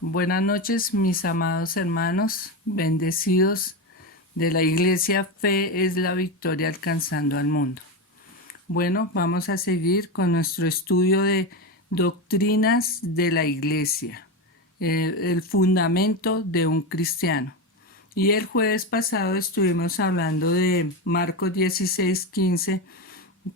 Buenas noches, mis amados hermanos, bendecidos de la Iglesia Fe es la Victoria alcanzando al mundo. Bueno, vamos a seguir con nuestro estudio de doctrinas de la Iglesia, el fundamento de un cristiano. Y el jueves pasado estuvimos hablando de Marcos 16:15,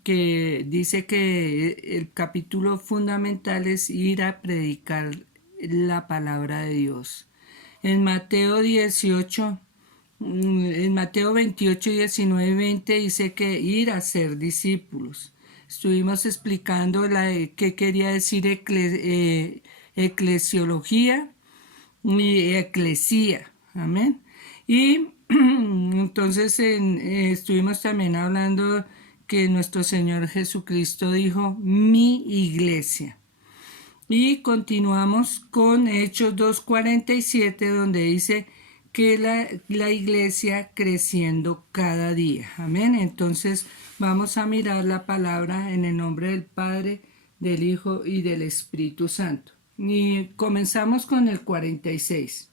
que dice que el capítulo fundamental es ir a predicar la palabra de Dios. En Mateo 18, en Mateo 28, 19 y 20 dice que ir a ser discípulos. Estuvimos explicando qué quería decir eclesiología y eclesía. Amén. Y entonces estuvimos también hablando que nuestro Señor Jesucristo dijo, mi iglesia. Y continuamos con Hechos 2:47, donde dice que la iglesia creciendo cada día. Amén. Entonces vamos a mirar la palabra en el nombre del Padre, del Hijo y del Espíritu Santo. Y comenzamos con el 46.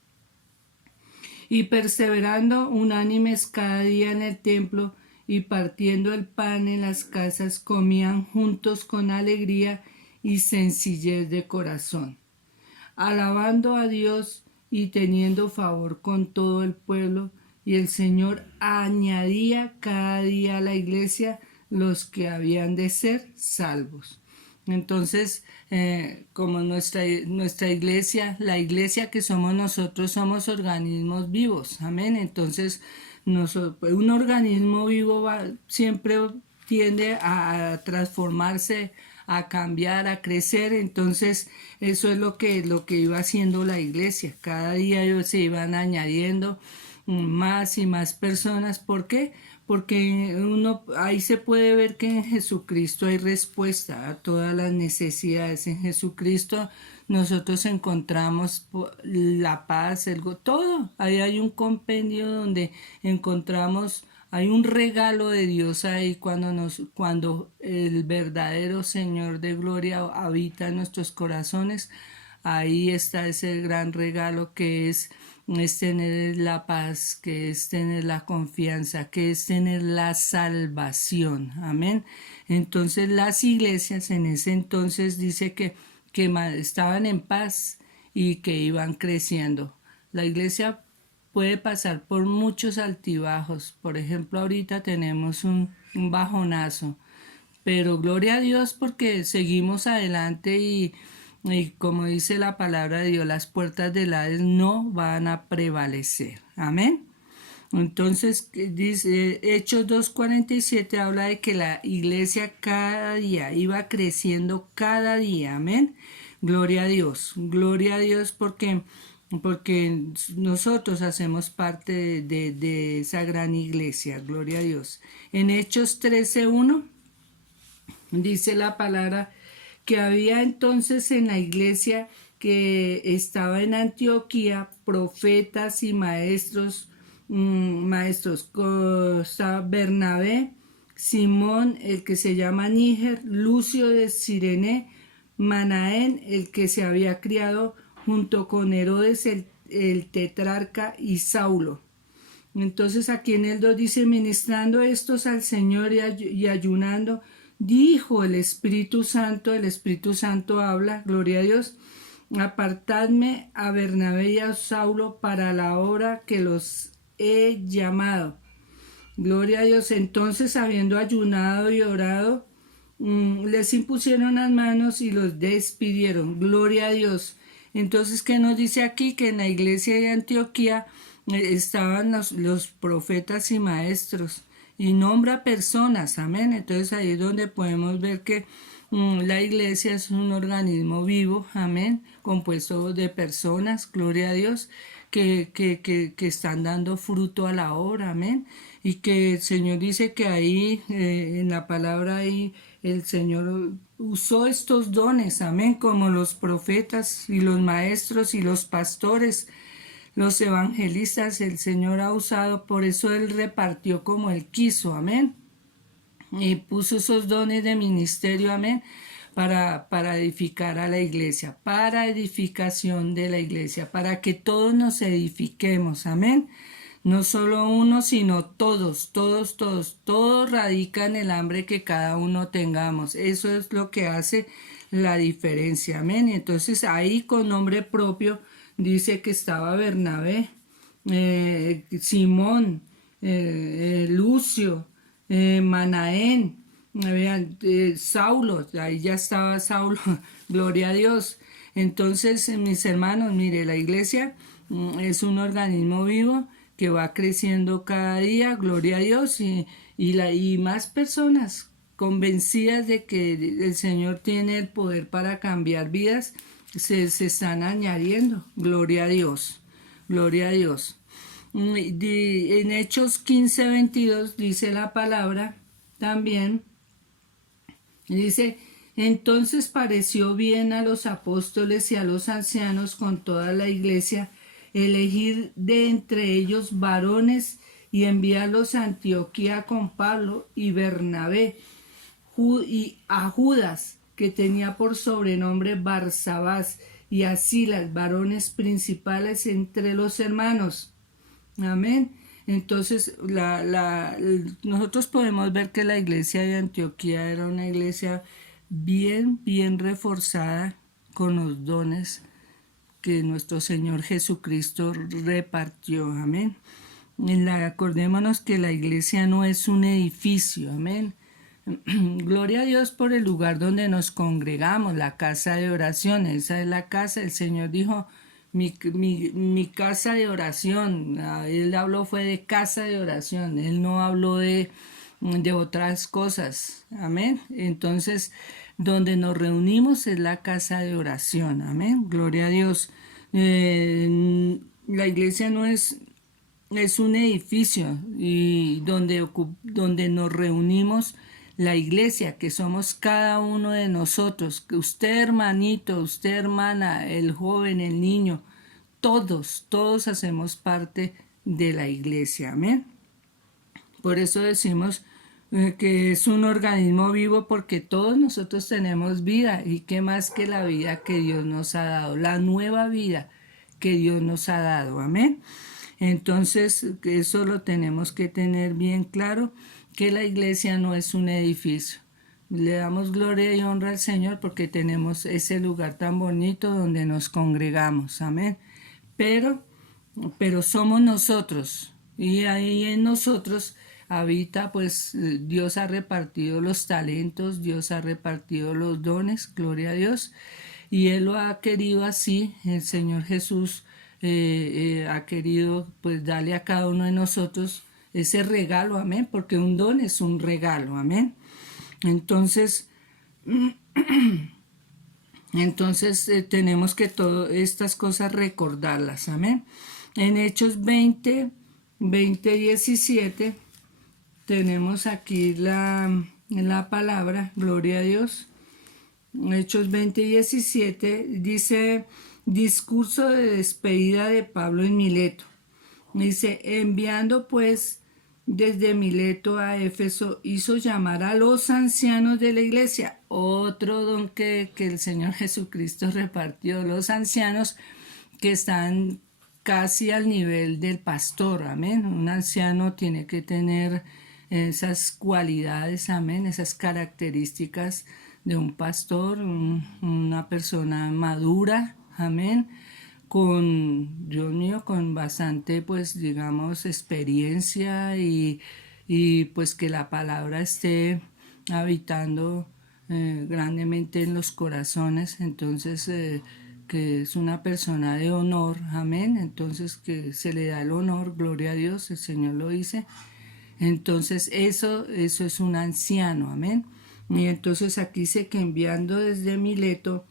Y perseverando unánimes cada día en el templo y partiendo el pan en las casas, comían juntos con alegría y sencillez de corazón, alabando a Dios y teniendo favor con todo el pueblo, y el Señor añadía cada día a la iglesia los que habían de ser salvos. Entonces, como nuestra iglesia, la iglesia que somos nosotros, somos organismos vivos, amén. Entonces, un organismo vivo siempre tiende a transformarse, a cambiar, a crecer. Entonces eso es lo que iba haciendo la iglesia. Cada día se iban añadiendo más y más personas. ¿Por qué? Porque ahí se puede ver que en Jesucristo hay respuesta a todas las necesidades. En Jesucristo nosotros encontramos la paz, todo. Ahí hay un compendio donde encontramos, hay un regalo de Dios ahí cuando el verdadero Señor de gloria habita en nuestros corazones. Ahí está ese gran regalo que es tener la paz, que es tener la confianza, que es tener la salvación. Amén. Entonces las iglesias en ese entonces dice que estaban en paz y que iban creciendo. La iglesia puede pasar por muchos altibajos. Por ejemplo, ahorita tenemos un bajonazo, pero gloria a Dios porque seguimos adelante y como dice la palabra de Dios, las puertas del Hades no van a prevalecer. Amén. Entonces, dice Hechos 2:47 habla de que la iglesia cada día iba creciendo cada día. Amén. Gloria a Dios porque nosotros hacemos parte de esa gran iglesia. Gloria a Dios. En Hechos 13:1 dice la palabra que había entonces en la iglesia que estaba en Antioquía profetas y maestros, estaba Bernabé, Simón, el que se llama Níger, Lucio de Cirene, Manaén, el que se había criado junto con Herodes el tetrarca, y Saulo. Entonces aquí en el 2 dice, ministrando estos al Señor y ayunando, dijo el Espíritu Santo habla, gloria a Dios, apartadme a Bernabé y a Saulo para la obra que los he llamado. Gloria a Dios. Entonces, habiendo ayunado y orado, les impusieron las manos y los despidieron. Gloria a Dios. Entonces, ¿qué nos dice aquí? Que en la iglesia de Antioquía estaban los profetas y maestros y nombra personas, amén. Entonces ahí es donde podemos ver que la iglesia es un organismo vivo, amén, compuesto de personas, gloria a Dios, que están dando fruto a la obra, amén. Y que el Señor dice que ahí, en la palabra ahí, el Señor usó estos dones, amén, como los profetas y los maestros y los pastores, los evangelistas, el Señor ha usado, por eso Él repartió como Él quiso, amén. Y puso esos dones de ministerio, amén, para edificar a la iglesia, para edificación de la iglesia, para que todos nos edifiquemos, amén. No solo uno, sino todos, todos, todos, todo radica en el hambre que cada uno tengamos. Eso es lo que hace la diferencia, amén. Y entonces ahí con nombre propio dice que estaba Bernabé, Simón, Lucio, Manaén, vean, Saulo, ahí ya estaba Saulo, gloria a Dios. Entonces, mis hermanos, mire, la iglesia es un organismo vivo que va creciendo cada día, gloria a Dios, y más personas convencidas de que el Señor tiene el poder para cambiar vidas, se están añadiendo, gloria a Dios, gloria a Dios. En Hechos 15:22 dice la palabra también, dice, entonces pareció bien a los apóstoles y a los ancianos con toda la iglesia elegir de entre ellos varones y enviarlos a Antioquía con Pablo y Bernabé y a Judas, que tenía por sobrenombre Barsabás, y a Silas, varones principales entre los hermanos. Amén. Entonces, nosotros podemos ver que la iglesia de Antioquía era una iglesia bien, bien reforzada con los dones que nuestro Señor Jesucristo repartió. Amén. Acordémonos que la iglesia no es un edificio. Amén. Gloria a Dios por el lugar donde nos congregamos, la casa de oración. Esa es la casa. El Señor dijo, mi casa de oración. Él habló fue de casa de oración. Él no habló de otras cosas. Amén. Entonces, donde nos reunimos es la casa de oración. Amén. Gloria a Dios. La iglesia no es un edificio y donde nos reunimos la iglesia, que somos cada uno de nosotros, que usted hermanito, usted hermana, el joven, el niño, todos hacemos parte de la iglesia. Amén. Por eso decimos que es un organismo vivo, porque todos nosotros tenemos vida, y qué más que la vida que Dios nos ha dado, la nueva vida que Dios nos ha dado. Amén. Entonces, eso lo tenemos que tener bien claro, que la iglesia no es un edificio. Le damos gloria y honra al Señor porque tenemos ese lugar tan bonito donde nos congregamos. Amén. Pero somos nosotros, y ahí en nosotros habita, pues Dios ha repartido los talentos, Dios ha repartido los dones, gloria a Dios, y Él lo ha querido así. El Señor Jesús ha querido pues darle a cada uno de nosotros ese regalo, amén, porque un don es un regalo, amén. Entonces tenemos que todas estas cosas recordarlas, amén. En Hechos 17 tenemos aquí la palabra, gloria a Dios. Hechos 17 dice, discurso de despedida de Pablo en Mileto. Dice, enviando pues desde Mileto a Éfeso, hizo llamar a los ancianos de la iglesia. Otro don que el Señor Jesucristo repartió, los ancianos que están casi al nivel del pastor, amén. Un anciano tiene que tener esas cualidades, amén, esas características de un pastor, una persona madura, amén, con, Dios mío, con bastante, pues, digamos, experiencia, y pues que la palabra esté habitando grandemente en los corazones. Entonces, que es una persona de honor, amén. Entonces, que se le da el honor, gloria a Dios, el Señor lo dice. Entonces, eso es un anciano, amén. Y entonces aquí dice que enviando desde Mileto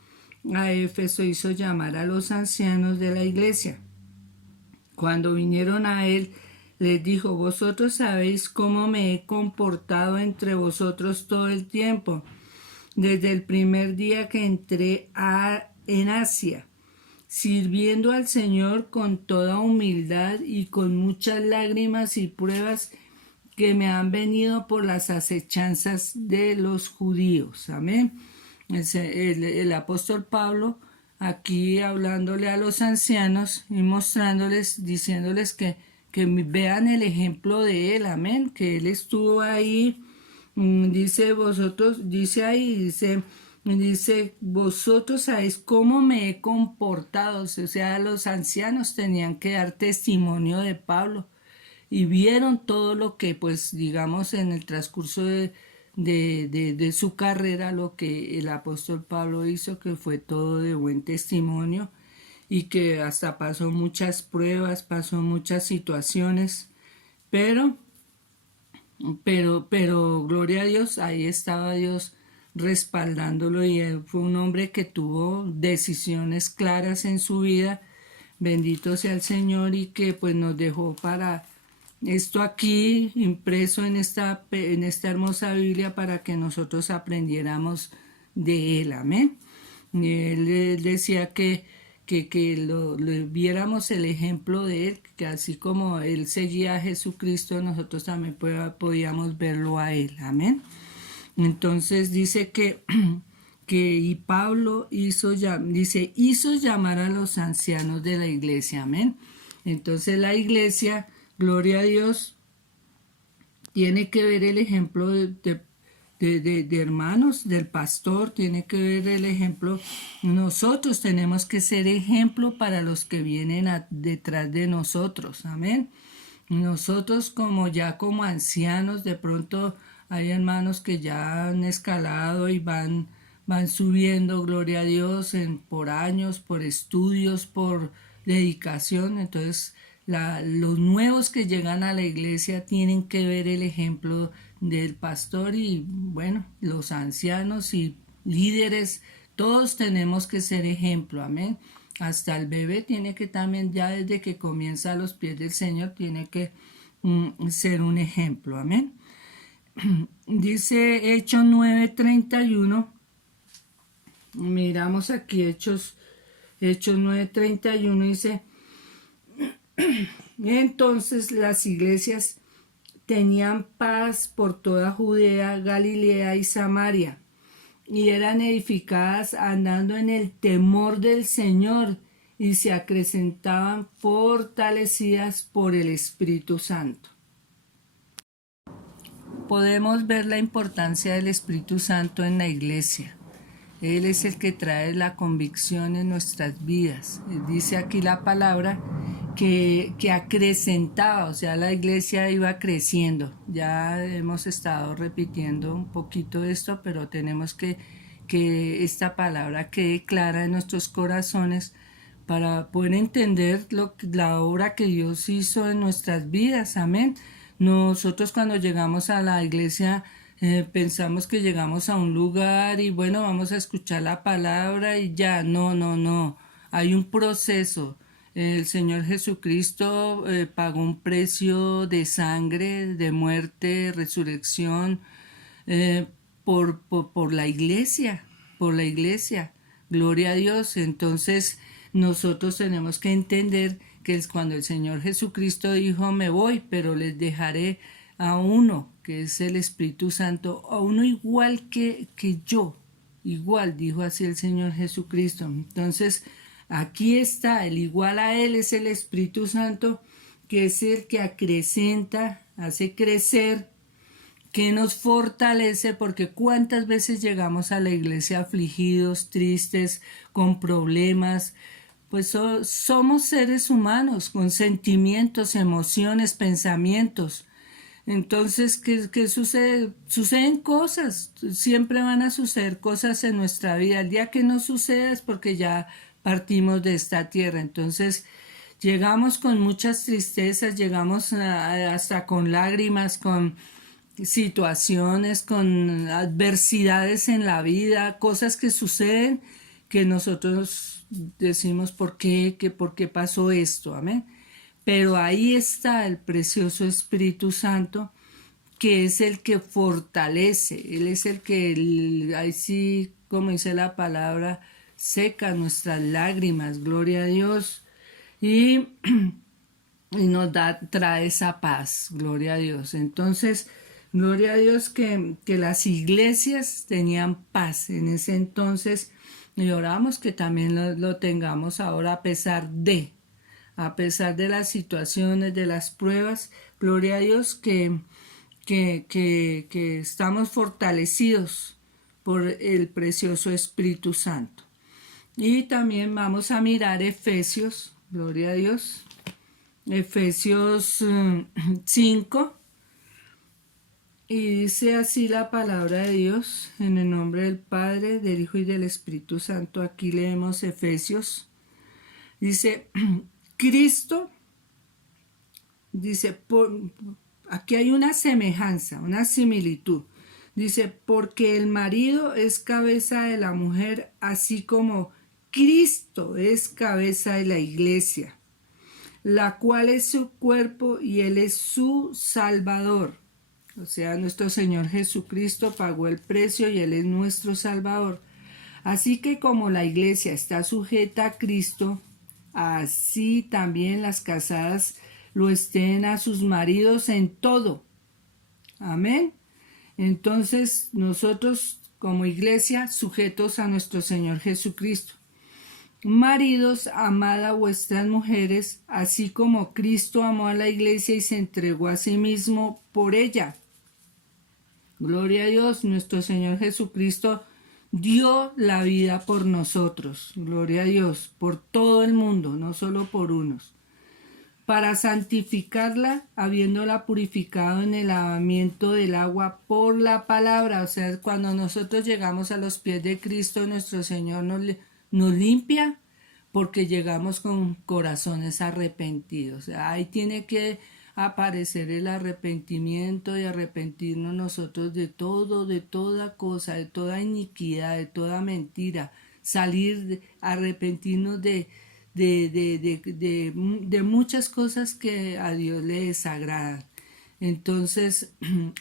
a Éfeso, hizo llamar a los ancianos de la iglesia. Cuando vinieron a él, les dijo, vosotros sabéis cómo me he comportado entre vosotros todo el tiempo, desde el primer día que entré en Asia, sirviendo al Señor con toda humildad y con muchas lágrimas y pruebas que me han venido por las acechanzas de los judíos. Amén. el apóstol Pablo aquí hablándole a los ancianos y mostrándoles, diciéndoles que vean el ejemplo de él, amén, que él estuvo ahí, dice vosotros, dice, vosotros sabéis cómo me he comportado, o sea, los ancianos tenían que dar testimonio de Pablo y vieron todo lo que, pues, digamos, en el transcurso de su carrera, lo que el apóstol Pablo hizo, que fue todo de buen testimonio y que hasta pasó muchas pruebas, pasó muchas situaciones, pero gloria a Dios, ahí estaba Dios respaldándolo y él fue un hombre que tuvo decisiones claras en su vida, bendito sea el Señor, y que pues nos dejó para esto aquí impreso en esta hermosa Biblia para que nosotros aprendiéramos de él, amén. Y él decía que viéramos el ejemplo de él, que así como él seguía a Jesucristo, nosotros también podíamos verlo a él, amén. Entonces dice y Pablo hizo llamar a los ancianos de la iglesia, amén. Entonces la iglesia, gloria a Dios, tiene que ver el ejemplo de hermanos, del pastor, tiene que ver el ejemplo. Nosotros tenemos que ser ejemplo para los que vienen detrás de nosotros, amén. Nosotros como ancianos, de pronto hay hermanos que ya han escalado y van subiendo, gloria a Dios, por años, por estudios, por dedicación. Entonces, los nuevos que llegan a la iglesia tienen que ver el ejemplo del pastor y, bueno, los ancianos y líderes, todos tenemos que ser ejemplo, amén. Hasta el bebé tiene que también, ya desde que comienza a los pies del Señor, tiene que ser un ejemplo, amén. Dice Hechos 9:31, miramos aquí Hechos 9:31, dice, entonces las iglesias tenían paz por toda Judea, Galilea y Samaria, y eran edificadas andando en el temor del Señor, y se acrecentaban fortalecidas por el Espíritu Santo. Podemos ver la importancia del Espíritu Santo en la iglesia. Él es el que trae la convicción en nuestras vidas. Dice aquí la palabra que acrecentaba, o sea, la iglesia iba creciendo. Ya hemos estado repitiendo un poquito esto, pero tenemos que esta palabra quede clara en nuestros corazones para poder entender la obra que Dios hizo en nuestras vidas. Amén. Nosotros cuando llegamos a la iglesia pensamos que llegamos a un lugar y bueno, vamos a escuchar la palabra y ya. No. Hay un proceso. El Señor Jesucristo pagó un precio de sangre, de muerte, resurrección, por la iglesia, por la iglesia. Gloria a Dios. Entonces nosotros tenemos que entender que es cuando el Señor Jesucristo dijo, me voy, pero les dejaré a uno, que es el Espíritu Santo, a uno igual que yo, igual, dijo así el Señor Jesucristo. Entonces, aquí está, el igual a Él es el Espíritu Santo, que es el que acrecenta, hace crecer, que nos fortalece, porque cuántas veces llegamos a la iglesia afligidos, tristes, con problemas. Pues somos seres humanos con sentimientos, emociones, pensamientos. Entonces, ¿qué sucede? Suceden cosas, siempre van a suceder cosas en nuestra vida. El día que no suceda es porque ya partimos de esta tierra. Entonces, llegamos con muchas tristezas, llegamos hasta con lágrimas, con situaciones, con adversidades en la vida, cosas que suceden que nosotros decimos ¿por qué pasó esto? Amén. Pero ahí está el precioso Espíritu Santo, que es el que fortalece, Él es el que, ahí sí, como dice la palabra, seca nuestras lágrimas, gloria a Dios, y nos trae esa paz, gloria a Dios. Entonces, Gloria a Dios que las iglesias tenían paz en ese entonces y oramos que también lo tengamos ahora a pesar de las situaciones, de las pruebas. Gloria a Dios que estamos fortalecidos por el precioso Espíritu Santo. Y también vamos a mirar Efesios, gloria a Dios, Efesios 5. Y dice así la palabra de Dios, en el nombre del Padre, del Hijo y del Espíritu Santo. Aquí leemos Efesios. Dice, Cristo, dice, aquí hay una semejanza, una similitud. Dice, porque el marido es cabeza de la mujer, así como Cristo es cabeza de la iglesia, la cual es su cuerpo y él es su Salvador. O sea, nuestro Señor Jesucristo pagó el precio y Él es nuestro Salvador. Así que como la iglesia está sujeta a Cristo, así también las casadas lo estén a sus maridos en todo. Amén. Entonces, nosotros como iglesia sujetos a nuestro Señor Jesucristo. Maridos, amad a vuestras mujeres, así como Cristo amó a la iglesia y se entregó a sí mismo por ella. Gloria a Dios, nuestro Señor Jesucristo dio la vida por nosotros. Gloria a Dios, por todo el mundo, no solo por unos. Para santificarla, habiéndola purificado en el lavamiento del agua por la palabra. O sea, cuando nosotros llegamos a los pies de Cristo, nuestro Señor nos limpia porque llegamos con corazones arrepentidos. O sea, ahí tiene que aparecer el arrepentimiento y arrepentirnos nosotros de todo, de toda cosa, de toda iniquidad, de toda mentira, arrepentirnos de muchas cosas que a Dios le desagradan. Entonces,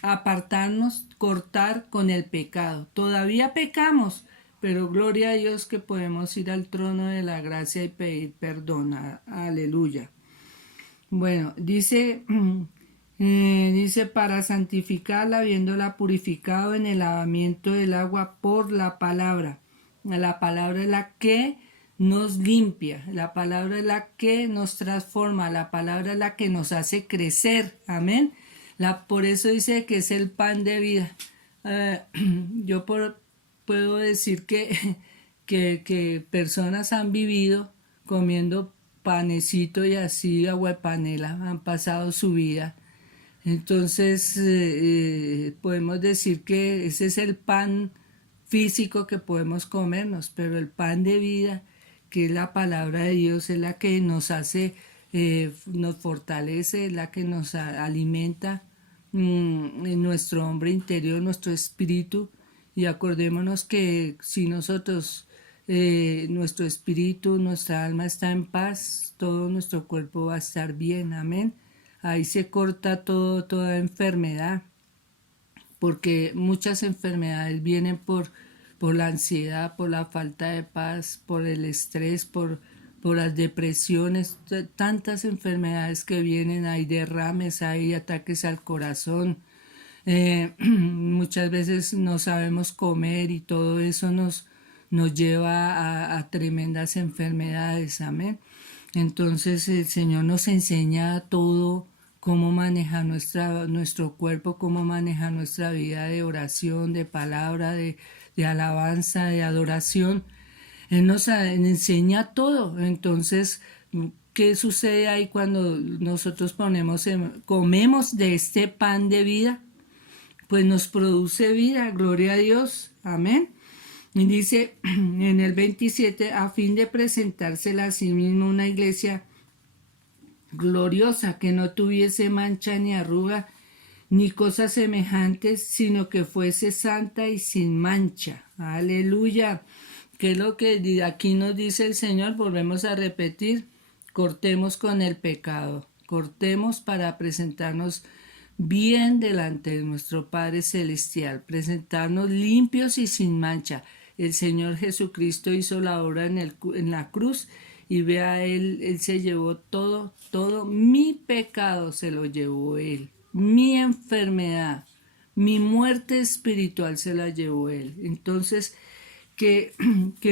apartarnos, cortar con el pecado. Todavía pecamos, pero gloria a Dios que podemos ir al trono de la gracia y pedir perdón. Aleluya. Bueno, dice, dice para santificarla, habiéndola purificado en el lavamiento del agua por la palabra. La palabra es la que nos limpia, la palabra es la que nos transforma, la palabra es la que nos hace crecer. Amén. Por eso dice que es el pan de vida. Yo puedo decir que personas han vivido comiendo panecito y así agua de panela, han pasado su vida. Entonces podemos decir que ese es el pan físico que podemos comernos, pero el pan de vida, que es la palabra de Dios, es la que nos hace, nos fortalece, es la que nos alimenta en nuestro hombre interior, nuestro espíritu. Y acordémonos que si nosotros nuestro espíritu, nuestra alma está en paz, todo nuestro cuerpo va a estar bien, amén. Ahí se corta toda enfermedad, porque muchas enfermedades vienen por la ansiedad, por la falta de paz, por el estrés, por las depresiones, tantas enfermedades que vienen, hay derrames, hay ataques al corazón. Muchas veces no sabemos comer y todo eso nos lleva a tremendas enfermedades, amén. Entonces el Señor nos enseña todo, cómo manejar nuestro cuerpo, cómo manejar nuestra vida de oración, de palabra, de alabanza, de adoración. Él nos enseña todo. Entonces, ¿qué sucede ahí cuando nosotros comemos de este pan de vida? Pues nos produce vida, gloria a Dios, amén. Y dice en el 27, a fin de presentársela a sí mismo una iglesia gloriosa, que no tuviese mancha ni arruga, ni cosas semejantes, sino que fuese santa y sin mancha. Aleluya. ¿Qué es lo que aquí nos dice el Señor? Volvemos a repetir, cortemos con el pecado, cortemos para presentarnos bien delante de nuestro Padre Celestial, presentarnos limpios y sin mancha. El Señor Jesucristo hizo la obra en la cruz y vea, Él se llevó todo mi pecado se lo llevó Él, mi enfermedad, Mi muerte espiritual se la llevó Él. Entonces, ¿qué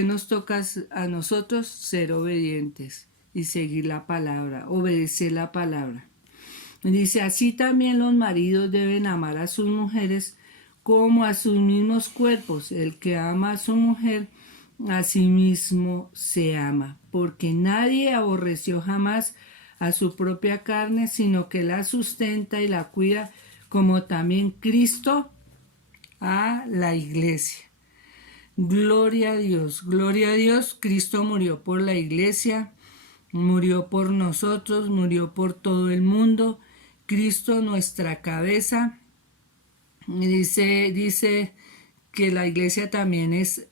nos toca a nosotros? Ser obedientes y seguir la palabra, obedecer la palabra. Dice, así también los maridos deben amar a sus mujeres como a sus mismos cuerpos. El que ama a su mujer, a sí mismo se ama, porque nadie aborreció jamás a su propia carne, sino que la sustenta y la cuida, como también Cristo a la iglesia. Gloria a Dios, gloria a Dios. Cristo murió por la iglesia, murió por nosotros, murió por todo el mundo. Cristo, nuestra cabeza. Dice que la iglesia también es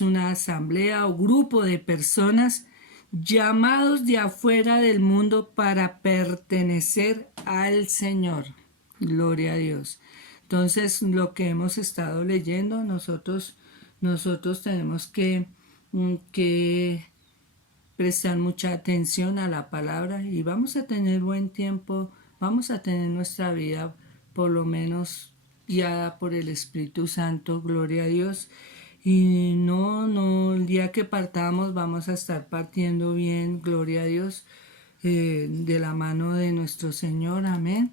una asamblea o grupo de personas llamados de afuera del mundo para pertenecer al Señor. Gloria a Dios. Entonces, lo que hemos estado leyendo, nosotros tenemos que prestar mucha atención a la palabra y vamos a tener buen tiempo, vamos a tener nuestra vida por lo menos guiada por el Espíritu Santo, gloria a Dios. Y no, el día que partamos vamos a estar partiendo bien, gloria a Dios, de la mano de nuestro Señor, amén.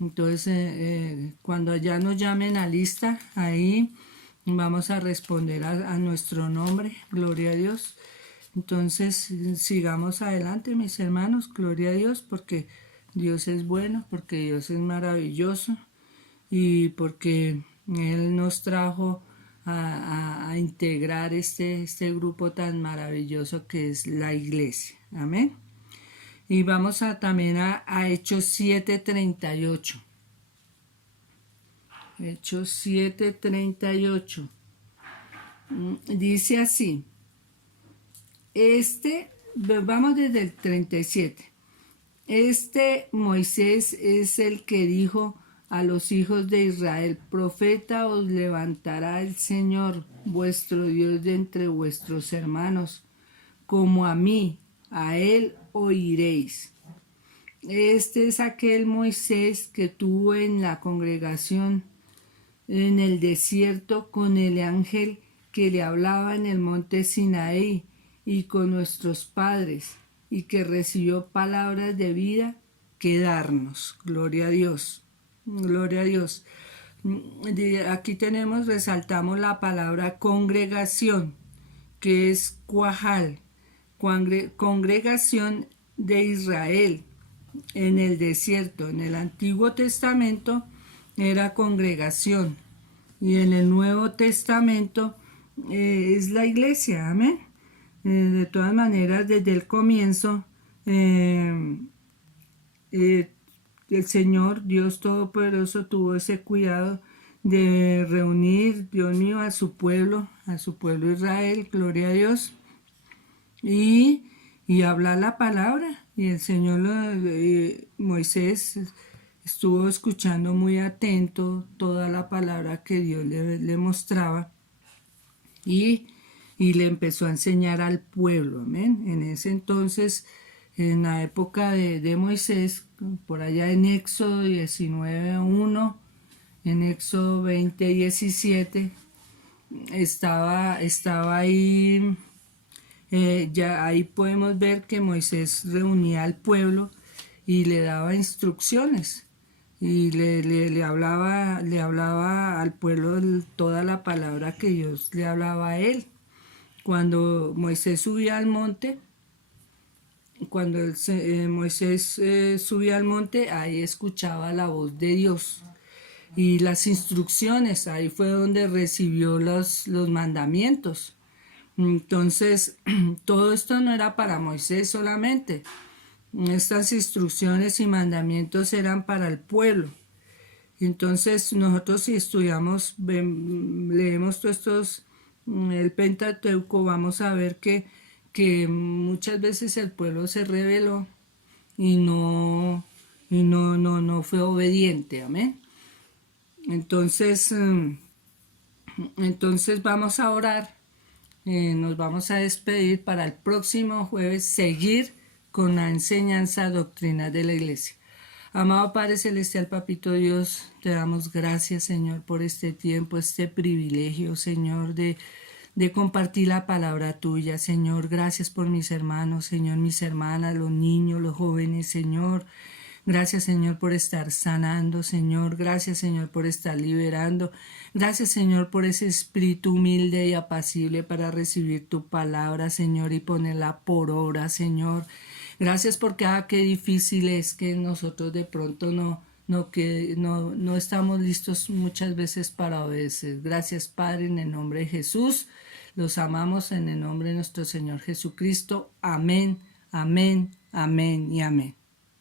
Entonces, cuando allá nos llamen a lista, ahí vamos a responder a nuestro nombre, gloria a Dios. Entonces, sigamos adelante, mis hermanos, gloria a Dios, porque Dios es bueno, porque Dios es maravilloso y porque Él nos trajo a integrar este grupo tan maravilloso que es la iglesia. Amén. Y vamos también a Hechos 7:38. Hechos 7:38. Dice así. Vamos desde el 37. Moisés es el que dijo a los hijos de Israel: profeta os levantará el Señor vuestro Dios de entre vuestros hermanos, como a mí, a él oiréis. Este es aquel Moisés que tuvo en la congregación en el desierto con el ángel que le hablaba en el monte Sinaí y con nuestros padres, y que recibió palabras de vida que darnos. Gloria a Dios. Gloria a Dios. Aquí resaltamos la palabra congregación, que es Cuajal, congregación de Israel en el desierto. En el Antiguo Testamento era congregación y en el Nuevo Testamento es la iglesia, amén. De todas maneras, desde el comienzo, el Señor, Dios Todopoderoso, tuvo ese cuidado de reunir, Dios mío, a su pueblo Israel, gloria a Dios, y hablar la palabra. Y el Señor, Moisés, estuvo escuchando muy atento toda la palabra que Dios le mostraba y le empezó a enseñar al pueblo, amén. En ese entonces, en la época de Moisés, por allá en Éxodo 19:1, en Éxodo 20:17, estaba ahí, ya ahí podemos ver que Moisés reunía al pueblo y le daba instrucciones y le hablaba al pueblo toda la palabra que Dios le hablaba a él. Cuando Moisés subía al monte, Moisés subía al monte, ahí escuchaba la voz de Dios y las instrucciones. Ahí fue donde recibió los mandamientos. Entonces, todo esto no era para Moisés solamente. Estas instrucciones y mandamientos eran para el pueblo. Entonces, nosotros si estudiamos, leemos todos estos, el Pentateuco, vamos a ver que muchas veces el pueblo se rebeló y no fue obediente, amén. Entonces vamos a orar, nos vamos a despedir para el próximo jueves seguir con la enseñanza doctrina de la iglesia. Amado Padre Celestial, Papito Dios, te damos gracias, Señor, por este tiempo, este privilegio, Señor, de compartir la palabra tuya, Señor. Gracias por mis hermanos, Señor, mis hermanas, los niños, los jóvenes, Señor. Gracias, Señor, por estar sanando, Señor. Gracias, Señor, por estar liberando. Gracias, Señor, por ese espíritu humilde y apacible para recibir tu palabra, Señor, y ponerla por obra, Señor. Gracias porque qué difícil es que nosotros de pronto no estamos listos muchas veces para obedecer. Gracias, Padre, en el nombre de Jesús. Los amamos en el nombre de nuestro Señor Jesucristo. Amén, amén, amén y amén.